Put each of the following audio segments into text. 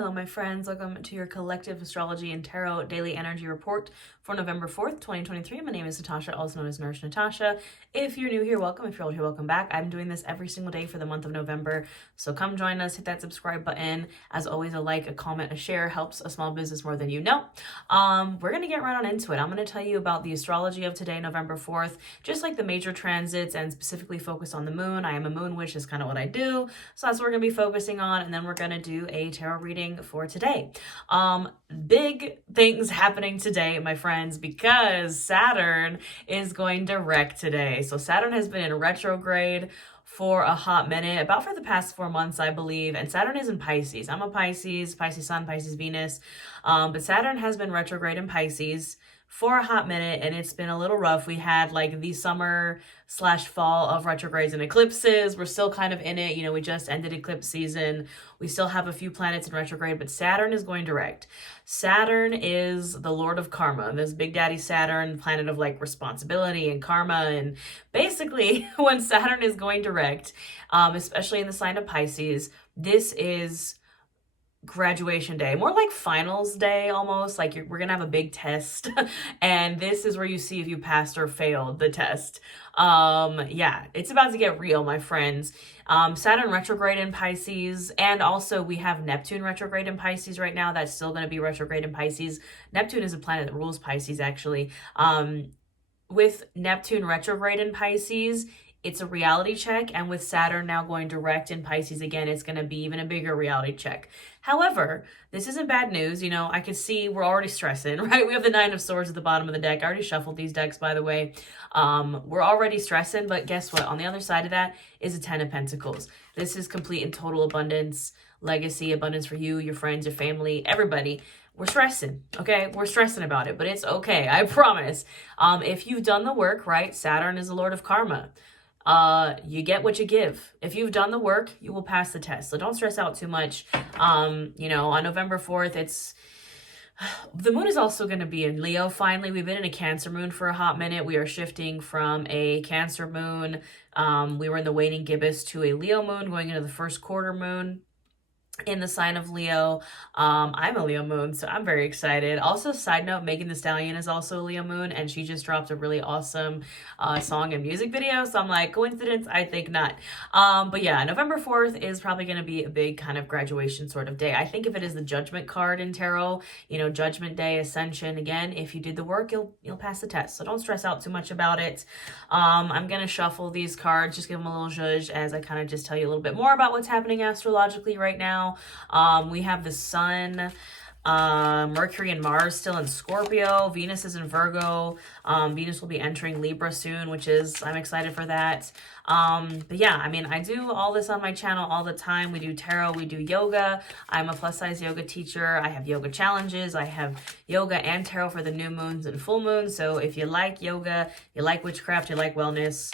Hello, my friends. Welcome to your collective astrology and tarot daily energy report for November 4th, 2023. My name is Natasha, also known as Nurse Natasha. If you're new here, welcome. If you're old here, welcome back. I'm doing this every single day for the month of November. So come join us, hit that subscribe button. As always, a like, a comment, a share helps a small business more than you know. We're going to get right on into it. I'm going to tell you about the astrology of today, November 4th, just like the major transits and specifically focus on the moon. I am a moon witch is kind of what I do. So that's what we're going to be focusing on. And then we're going to do a tarot reading for today. Big things happening today, my friends, because Saturn is going direct today. So Saturn has been in retrograde for a hot minute, about for the past 4 months, I believe. And Saturn is in Pisces. I'm a Pisces Sun, Pisces Venus. But Saturn has been retrograde in Pisces for a hot minute, and it's been a little rough. We had like the summer/fall of retrogrades and eclipses. We're still kind of in it. You know, we just ended eclipse season. We still have a few planets in retrograde, but Saturn is going direct. Saturn is the Lord of Karma. This Big Daddy Saturn, planet of like responsibility and karma. And basically, when Saturn is going direct, especially in the sign of Pisces, this is graduation day, more like finals day almost. Like we're gonna have a big test and this is where you see if you passed or failed the test. Yeah, it's about to get real, my friends. Saturn retrograde in Pisces, and also we have Neptune retrograde in Pisces right now. That's still going to be retrograde in Pisces. Neptune is a planet that rules Pisces, actually. With Neptune retrograde in Pisces, it's a reality check, and with Saturn now going direct in Pisces again, it's going to be even a bigger reality check. However, this isn't bad news. You know, I could see we're already stressing, right? We have the Nine of Swords at the bottom of the deck. I already shuffled these decks, by the way. We're already stressing, but guess what? On the other side of that is a Ten of Pentacles. This is complete and total abundance, legacy, abundance for you, your friends, your family, everybody. We're stressing, okay? We're stressing about it, but it's okay. I promise. If you've done the work, right? Saturn is the Lord of Karma. You get what you give. If you've done the work, you will pass the test. So don't stress out too much. You know, on November 4th, the moon is also going to be in Leo. Finally, we've been in a Cancer moon for a hot minute. We are shifting from a Cancer moon. We were in the waning gibbous to a Leo moon, going into the first quarter moon in the sign of Leo. I'm a Leo moon, so I'm very excited. Also, side note, Megan Thee Stallion is also a Leo moon, and she just dropped a really awesome song and music video. So I'm like, coincidence? I think not. But yeah, November 4th is probably going to be a big kind of graduation sort of day. I think if it is the Judgment card in tarot, you know, Judgment Day, Ascension. Again, if you did the work, you'll pass the test. So don't stress out too much about it. I'm going to shuffle these cards, just give them a little zhuzh as I kind of just tell you a little bit more about what's happening astrologically right now. We have the Sun, Mercury and Mars still in Scorpio. Venus is in Virgo. Venus will be entering Libra soon, which is, I'm excited for that. But yeah, I mean, I do all this on my channel all the time. We do tarot, we do yoga. I'm a plus size yoga teacher. I have yoga challenges. I have yoga and tarot for the new moons and full moons. So if you like yoga, you like witchcraft, you like wellness,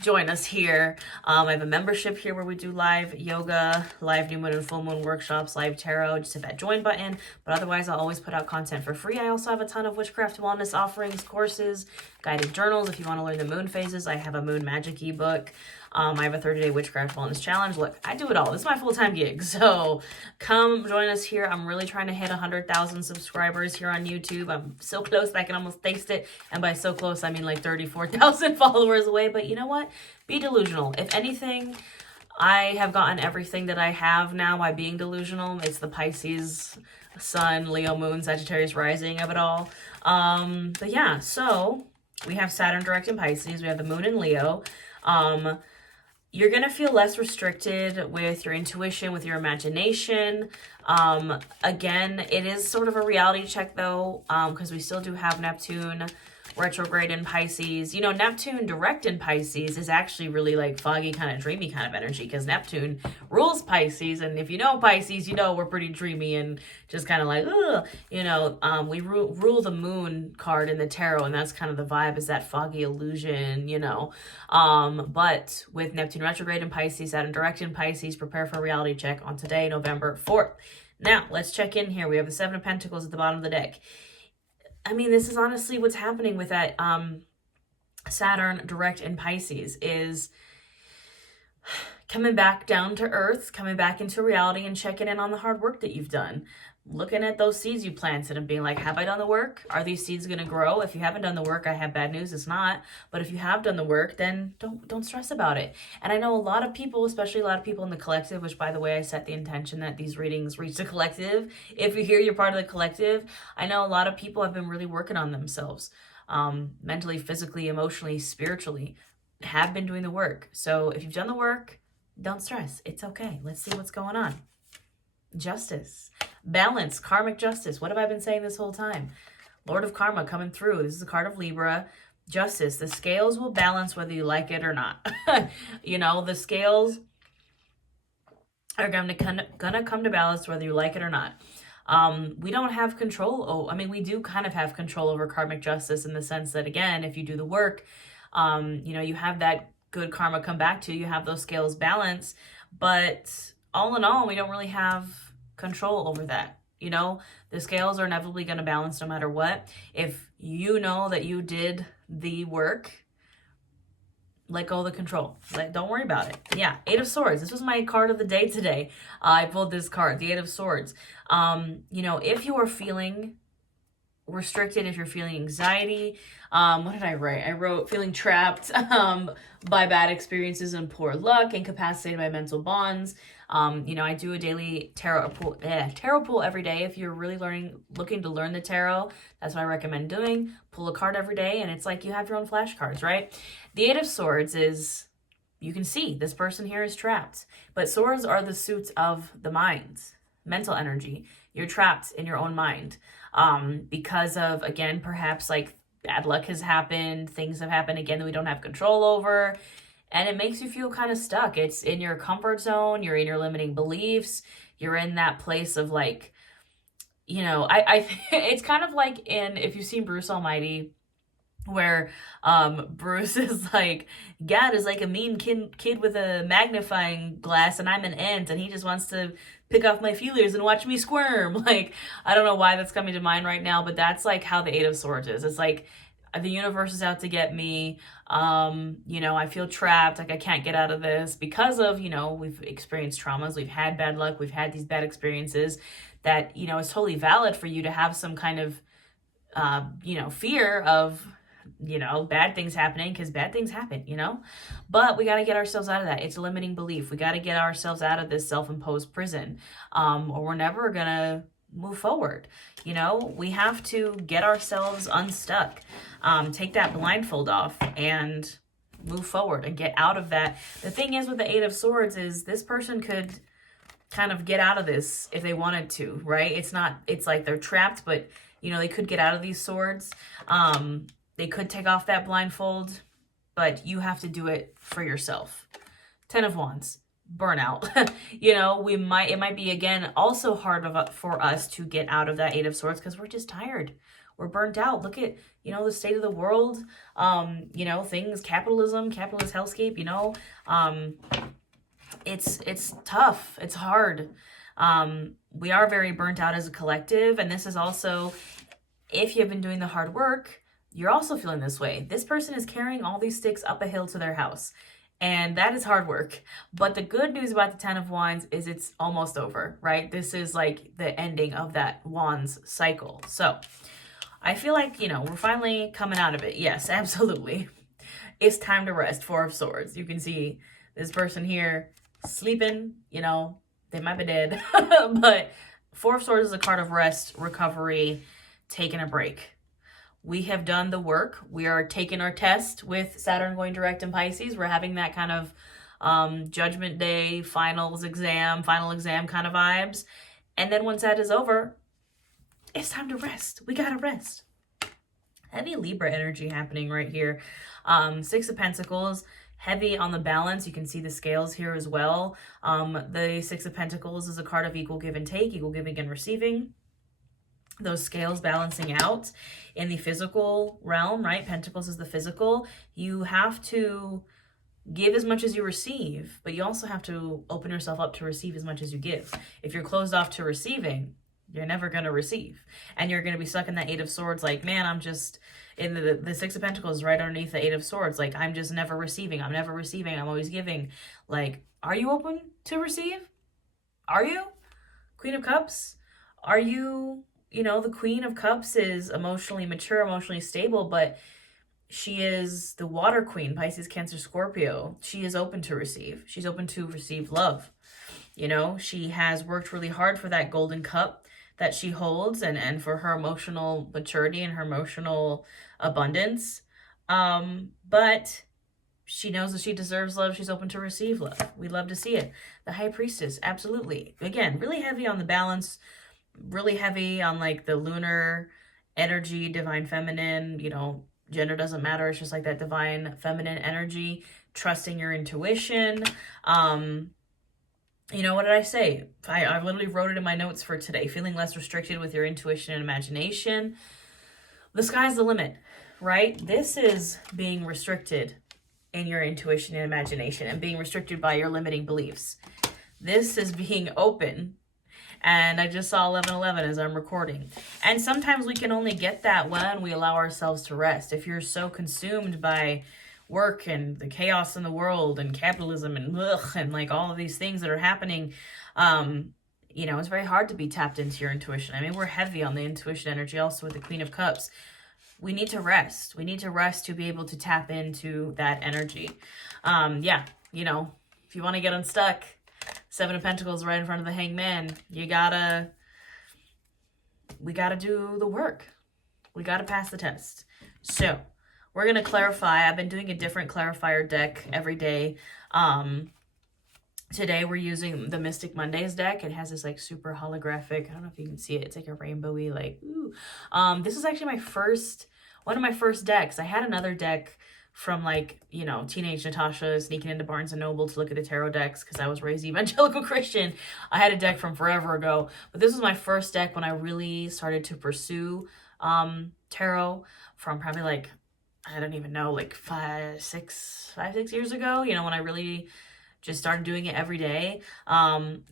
join us here. I have a membership here where we do live yoga, live new moon and full moon workshops, live tarot. Just hit that join button. But otherwise, I'll always put out content for free. I also have a ton of witchcraft wellness offerings, courses, guided journals. If you want to learn the moon phases, I have a moon magic ebook. I have a 30-day witchcraft wellness challenge. Look, I do it all. This is my full-time gig. So come join us here. I'm really trying to hit 100,000 subscribers here on YouTube. I'm so close that I can almost taste it. And by so close, I mean like 34,000 followers away. But you know what? Be delusional. If anything, I have gotten everything that I have now by being delusional. It's the Pisces, Sun, Leo, Moon, Sagittarius rising of it all. But yeah, so we have Saturn direct in Pisces. We have the Moon in Leo. You're going to feel less restricted with your intuition, with your imagination. Again, it is sort of a reality check though, because we still do have Neptune retrograde in Pisces. You know, Neptune direct in Pisces is actually really like foggy, kind of dreamy kind of energy, because Neptune rules Pisces. And if you know Pisces, you know we're pretty dreamy and just kind of like, ugh. You know, we rule the moon card in the tarot, and that's kind of the vibe, is that foggy illusion, you know. But with Neptune retrograde in Pisces, Saturn direct in Pisces, prepare for a reality check on today, November 4th. Now, let's check in here. We have the Seven of Pentacles at the bottom of the deck. I mean, this is honestly what's happening with that Saturn direct in Pisces is coming back down to earth, coming back into reality and checking in on the hard work that you've done. Looking at those seeds you planted and being like, have I done the work? Are these seeds going to grow? If you haven't done the work, I have bad news. It's not. But if you have done the work, then don't stress about it. And I know a lot of people, especially a lot of people in the collective, which by the way, I set the intention that these readings reach the collective. If you're here, you're part of the collective. I know a lot of people have been really working on themselves, mentally, physically, emotionally, spiritually, have been doing the work. So if you've done the work, don't stress. It's okay. Let's see what's going on. Justice, balance, karmic justice. What have I been saying this whole time? Lord of Karma coming through. This is a card of Libra. Justice. The scales will balance whether you like it or not. You know, the scales are gonna come to balance whether you like it or not. We don't have control. Oh, I mean, we do kind of have control over karmic justice in the sense that, again, if you do the work, you know, you have that good karma come back to you. You have those scales balance. But all in all, we don't really have control over that. You know, the scales are inevitably going to balance no matter what. If you know that you did the work, let go of the control. Don't worry about it. Yeah, Eight of Swords. This was my card of the day today. I pulled this card, the Eight of Swords. You know, if you are feeling restricted, if you're feeling anxiety, what did I write? I wrote feeling trapped by bad experiences and poor luck, incapacitated by mental bonds. You know, I do a daily tarot pool every day. If you're really looking to learn the tarot, that's what I recommend doing. Pull a card every day, and it's like you have your own flashcards, right? The Eight of Swords is, you can see this person here is trapped, but swords are the suits of the mind, mental energy. You're trapped in your own mind because of, again, perhaps like bad luck has happened, things have happened again that we don't have control over. And it makes you feel kind of stuck. It's in your comfort zone. You're in your limiting beliefs. You're in that place of like, you know, it's kind of like in, if you've seen Bruce Almighty, where Bruce is like, God is like a mean kid with a magnifying glass and I'm an ant and he just wants to pick off my feelers and watch me squirm. Like, I don't know why that's coming to mind right now, but that's like how the Eight of Swords is. It's like, the universe is out to get me. You know, I feel trapped. Like I can't get out of this because of, you know, we've experienced traumas. We've had bad luck. We've had these bad experiences that, you know, it's totally valid for you to have some kind of, you know, fear of, you know, bad things happening because bad things happen, you know, but we got to get ourselves out of that. It's a limiting belief. We got to get ourselves out of this self-imposed prison, or we're never going to move forward. You know, we have to get ourselves unstuck, take that blindfold off and move forward and get out of that. The thing is with the Eight of Swords is this person could kind of get out of this if they wanted to, right? It's like they're trapped, but you know, they could get out of these swords. They could take off that blindfold, but you have to do it for yourself. Ten of Wands. Burnout. You know, it might be again also hard for us to get out of that Eight of Swords because we're just tired. We're burnt out. Look at, you know, the state of the world, you know, things, capitalism, capitalist hellscape, you know, it's tough. It's hard. We are very burnt out as a collective. And this is also, if you've been doing the hard work, you're also feeling this way. This person is carrying all these sticks up a hill to their house. And that is hard work. But the good news about the Ten of Wands is it's almost over, right? This is like the ending of that Wands cycle. So I feel like, you know, we're finally coming out of it. Yes, absolutely. It's time to rest. Four of Swords. You can see this person here sleeping, you know, they might be dead. But Four of Swords is a card of rest, recovery, taking a break. We have done the work. We are taking our test with Saturn going direct in Pisces. We're having that kind of judgment day, final exam kind of vibes. And then once that is over, it's time to rest. We gotta rest. Heavy Libra energy happening right here. Six of Pentacles, heavy on the balance. You can see the scales here as well. The Six of Pentacles is a card of equal give and take, equal giving and receiving. Those scales balancing out in the physical realm, right? Pentacles is the physical. You have to give as much as you receive, but you also have to open yourself up to receive as much as you give. If you're closed off to receiving, You're never going to receive. And you're going to be stuck in that Eight of Swords like, man, I'm just in the Six of Pentacles right underneath the Eight of Swords. Like, I'm just never receiving. I'm never receiving. I'm always giving. Like, are you open to receive? Are you? Queen of Cups? Are you, you know, the Queen of Cups is emotionally mature, emotionally stable, but she is the water queen, Pisces, Cancer, Scorpio. She is open to receive. She's open to receive love. You know, she has worked really hard for that golden cup that she holds and for her emotional maturity and her emotional abundance. But she knows that she deserves love. She's open to receive love. We love to see it. The High Priestess, absolutely. Again, really heavy on the balance, really heavy on like the lunar energy, divine feminine, you know, gender doesn't matter. It's just like that divine feminine energy, trusting your intuition. You know, what did I say? I literally wrote it in my notes for today. Feeling less restricted with your intuition and imagination. The sky's the limit, right? This is being restricted in your intuition and imagination and being restricted by your limiting beliefs. This is being open. And I just saw 11:11 as I'm recording. And sometimes we can only get that when we allow ourselves to rest. If you're so consumed by work and the chaos in the world and capitalism and like all of these things that are happening, you know, it's very hard to be tapped into your intuition. I mean, we're heavy on the intuition energy also with the Queen of Cups. We need to rest. We need to rest to be able to tap into that energy. Yeah, you know, if you want to get unstuck, Seven of Pentacles right in front of the Hangman, we gotta do the work. We gotta pass the test. So we're gonna clarify. I've been doing a different clarifier deck every day. Today we're using the Mystic Mondays deck. It has this like super holographic, I don't know if you can see it. It's like a rainbowy, like, ooh. This is actually one of my first decks. I had another deck from like, you know, teenage Natasha sneaking into Barnes and Noble to look at the tarot decks because I was raised evangelical Christian. I had a deck from forever ago, but this was my first deck when I really started to pursue tarot from probably like, I don't even know, like 5-6 years ago, you know, when I really just started doing it every day.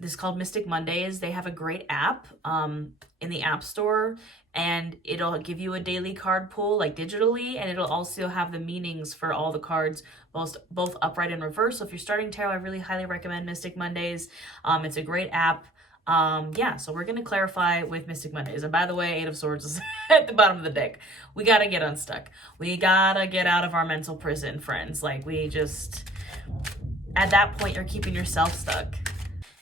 This is called Mystic Mondays. They have a great app in the App Store, and it'll give you a daily card pull like digitally, and it'll also have the meanings for all the cards, both upright and reverse. So if you're starting tarot, I really highly recommend Mystic Mondays. It's a great app. Yeah, so we're going to clarify with Mystic Mondays. And by the way, Eight of Swords is at the bottom of the deck. We got to get unstuck. We got to get out of our mental prison, friends. Like, we just, at that point, you're keeping yourself stuck.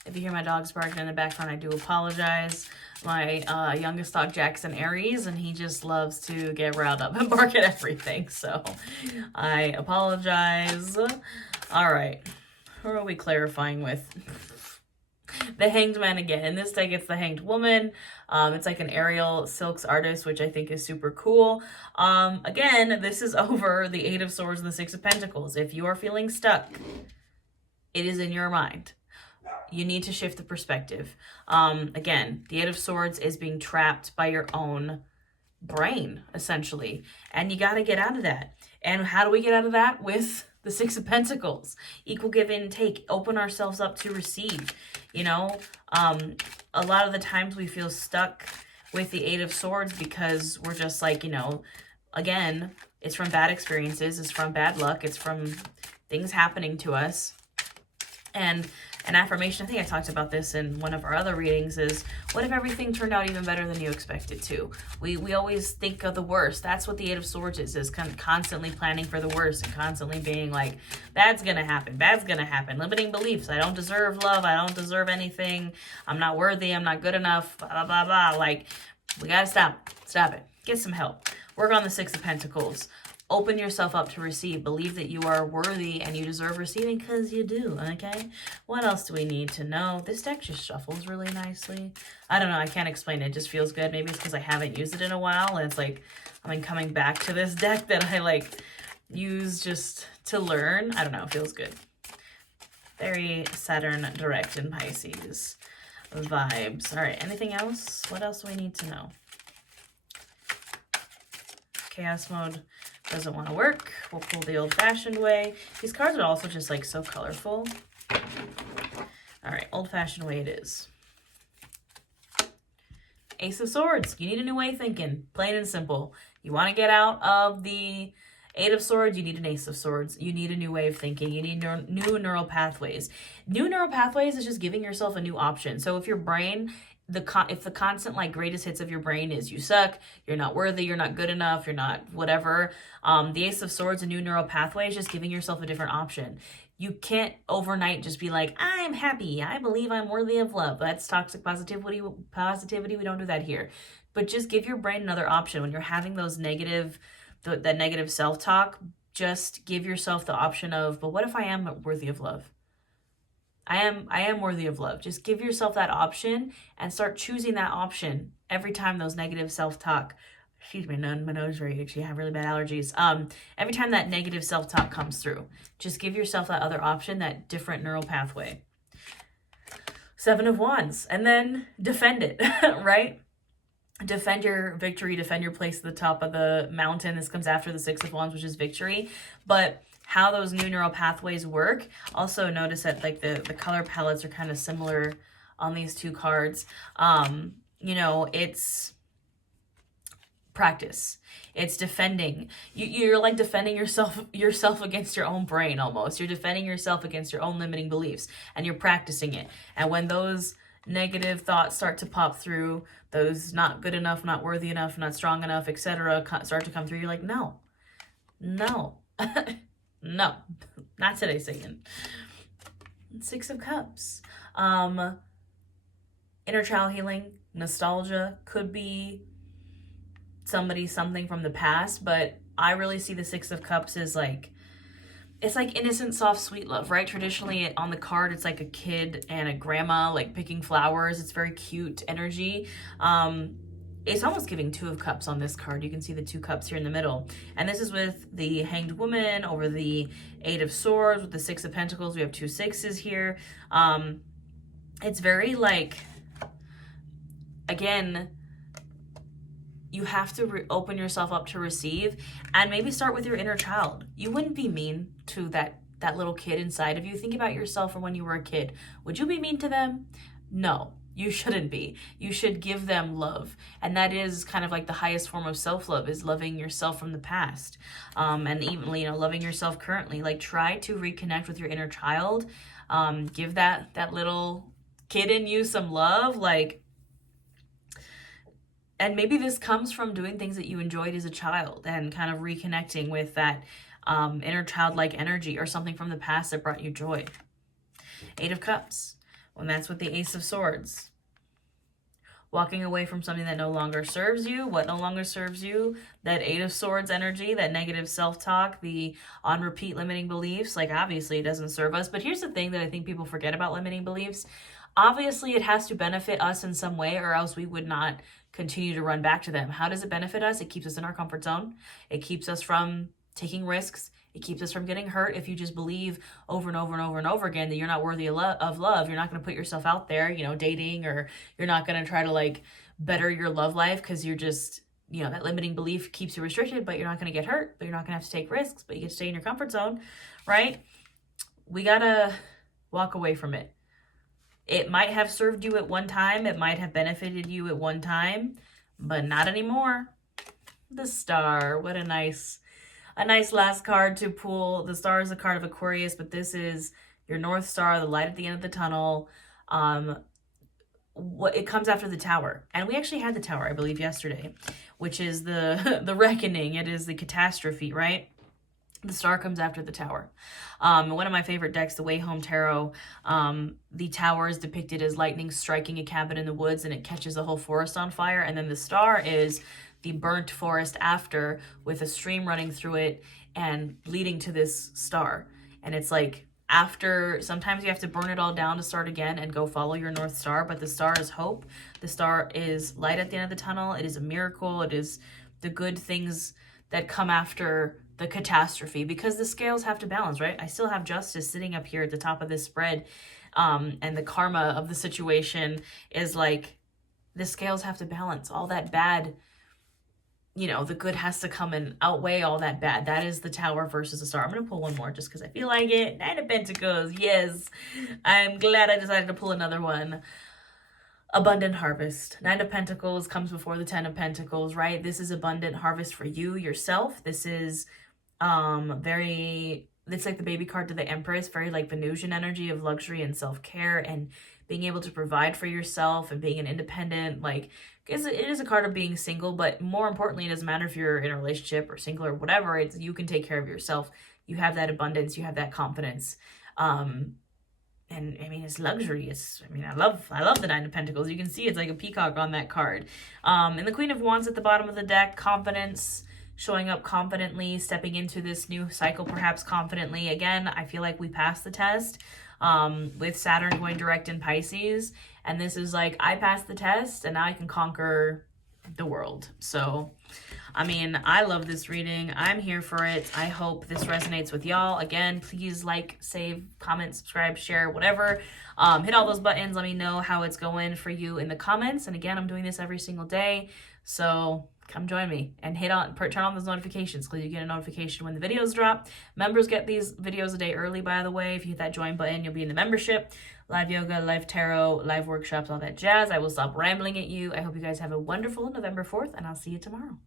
If you hear my dogs barking in the background, I do apologize. My youngest dog, Jackson Aries, and he just loves to get riled up and bark at everything. So I apologize. All right. Who are we clarifying with? The Hanged Man again. In this deck, it's the Hanged Woman. It's like an Aerial Silks artist, which I think is super cool. Again, this is over the Eight of Swords and the Six of Pentacles. If you are feeling stuck, it is in your mind. You need to shift the perspective. Again, the Eight of Swords is being trapped by your own brain, essentially. And you got to get out of that. And how do we get out of that? With the Six of Pentacles. Equal give and take. Open ourselves up to receive. You know, a lot of the times we feel stuck with the Eight of Swords because we're just like, you know, again, it's from bad experiences. It's from bad luck. It's from things happening to us. And an affirmation, I think I talked about this in one of our other readings, is what if everything turned out even better than you expected to? We always think of the worst. That's what the Eight of Swords is kind of constantly planning for the worst and constantly being like, bad's gonna happen, limiting beliefs. I don't deserve love, I don't deserve anything, I'm not worthy, I'm not good enough, blah, blah, blah, blah. Like, we gotta stop it, get some help. Work on the Six of Pentacles. Open yourself up to receive. Believe that you are worthy and you deserve receiving because you do, okay? What else do we need to know? This deck just shuffles really nicely. I don't know. I can't explain it. It just feels good. Maybe it's because I haven't used it in a while. And it's like, I've been coming back to this deck that I like use just to learn. I don't know. It feels good. Very Saturn direct in Pisces vibes. All right. Anything else? What else do we need to know? Chaos mode doesn't want to work. We'll pull the old-fashioned way. These cards are also just like so colorful. All right, old-fashioned way it is. Ace of Swords, you need a new way of thinking, plain and simple. You want to get out of the Eight of Swords, you need an Ace of Swords. You need a new way of thinking. You need new neural pathways. New neural pathways is just giving yourself a new option. So if your brain, if the constant like greatest hits of your brain is you suck, you're not worthy, you're not good enough, you're not whatever, the Ace of Swords, a new neural pathway, is just giving yourself a different option. You can't overnight just be like, I'm happy, I believe I'm worthy of love. That's toxic positivity. We don't do that here. But just give your brain another option when you're having those negative that negative self-talk. Just give yourself the option of, but what if I am worthy of love? I am worthy of love. Just give yourself that option and start choosing that option every time those negative self-talk, excuse me, my nose is very itchy, I have really bad allergies. Every time that negative self-talk comes through, just give yourself that other option, that different neural pathway. Seven of Wands, and then defend it, right? Defend your victory, defend your place at the top of the mountain. This comes after the Six of Wands, which is victory. But how those new neural pathways work, also notice that like the color palettes are kind of similar on these two cards. You know, it's practice. It's defending. You're like defending yourself against your own brain almost. You're defending yourself against your own limiting beliefs, and you're practicing it. And when those negative thoughts start to pop through, those not good enough, not worthy enough, not strong enough, etc., start to come through, you're like, no, no, not today, Satan. Six of Cups. Inner child healing, nostalgia, could be something from the past, but I really see the Six of Cups as like, it's like innocent, soft, sweet love, right? Traditionally on the card, it's like a kid and a grandma like picking flowers. It's very cute energy. It's almost giving Two of Cups on this card. You can see the two cups here in the middle. And this is with the Hanged Woman over the Eight of Swords with the Six of Pentacles. We have two sixes here. It's very like, again, you have to open yourself up to receive, and maybe start with your inner child. You wouldn't be mean to that little kid inside of you. Think about yourself from when you were a kid. Would you be mean to them? No, you shouldn't be. You should give them love. And that is kind of like the highest form of self-love, is loving yourself from the past. And even, you know, loving yourself currently. Like, try to reconnect with your inner child. Give that little kid in you some love. Like, and maybe this comes from doing things that you enjoyed as a child and kind of reconnecting with that inner childlike energy or something from the past that brought you joy. Eight of Cups, when that's with the Ace of Swords. Walking away from something that no longer serves you. What no longer serves you? That Eight of Swords energy, that negative self-talk, the on repeat limiting beliefs. Like, obviously it doesn't serve us. But here's the thing that I think people forget about limiting beliefs. Obviously it has to benefit us in some way, or else we would not continue to run back to them. How does it benefit us? It keeps us in our comfort zone. It keeps us from taking risks. It keeps us from getting hurt. If you just believe over and over and over and over again that you're not worthy of love, you're not going to put yourself out there, you know, dating, or you're not going to try to like better your love life because you're just, you know, that limiting belief keeps you restricted, but you're not going to get hurt, but you're not going to have to take risks, but you get to stay in your comfort zone, right? We got to walk away from it. It might have served you at one time. It might have benefited you at one time, but not anymore. The Star. What a nice last card to pull. The Star is a card of Aquarius, but this is your North Star, the light at the end of the tunnel. It comes after the Tower. And we actually had the Tower, I believe, yesterday, which is the reckoning. It is the catastrophe, right? The Star comes after the Tower. One of my favorite decks, the Way Home Tarot, the Tower is depicted as lightning striking a cabin in the woods, and it catches a whole forest on fire. And then the Star is the burnt forest after, with a stream running through it and leading to this star. And it's like, after, sometimes you have to burn it all down to start again and go follow your North Star. But the Star is hope. The Star is light at the end of the tunnel. It is a miracle. It is the good things that come after the catastrophe, because the scales have to balance, right? I still have justice sitting up here at the top of this spread, and the karma of the situation is like, the scales have to balance. All that bad, you know, the good has to come and outweigh all that bad. That is the Tower versus the Star. I'm going to pull one more just because I feel like it. Nine of Pentacles. Yes. I'm glad I decided to pull another one. abundant harvest. Nine of Pentacles comes before the Ten of Pentacles, right? This is abundant harvest for you, yourself. This is it's like the baby card to the Empress, very like Venusian energy of luxury and self-care and being able to provide for yourself and being an independent, like, it is a card of being single, but more importantly, it doesn't matter if you're in a relationship or single or whatever, it's you can take care of yourself. You have that abundance, you have that confidence. And I mean, it's luxury. I love the Nine of Pentacles. You can see it's like a peacock on that card. And the Queen of Wands at the bottom of the deck, confidence, showing up confidently, stepping into this new cycle perhaps confidently. Again, I feel like we passed the test with Saturn going direct in Pisces. And this is like, I passed the test and now I can conquer the world. So, I mean, I love this reading. I'm here for it. I hope this resonates with y'all. Again, please like, save, comment, subscribe, share, whatever. Hit all those buttons. Let me know how it's going for you in the comments. And again, I'm doing this every single day. So come join me and turn on those notifications because you get a notification when the videos drop. Members get these videos a day early, by the way. If you hit that join button, you'll be in the membership. Live yoga, live tarot, live workshops, all that jazz. I will stop rambling at you. I hope you guys have a wonderful November 4th, and I'll see you tomorrow.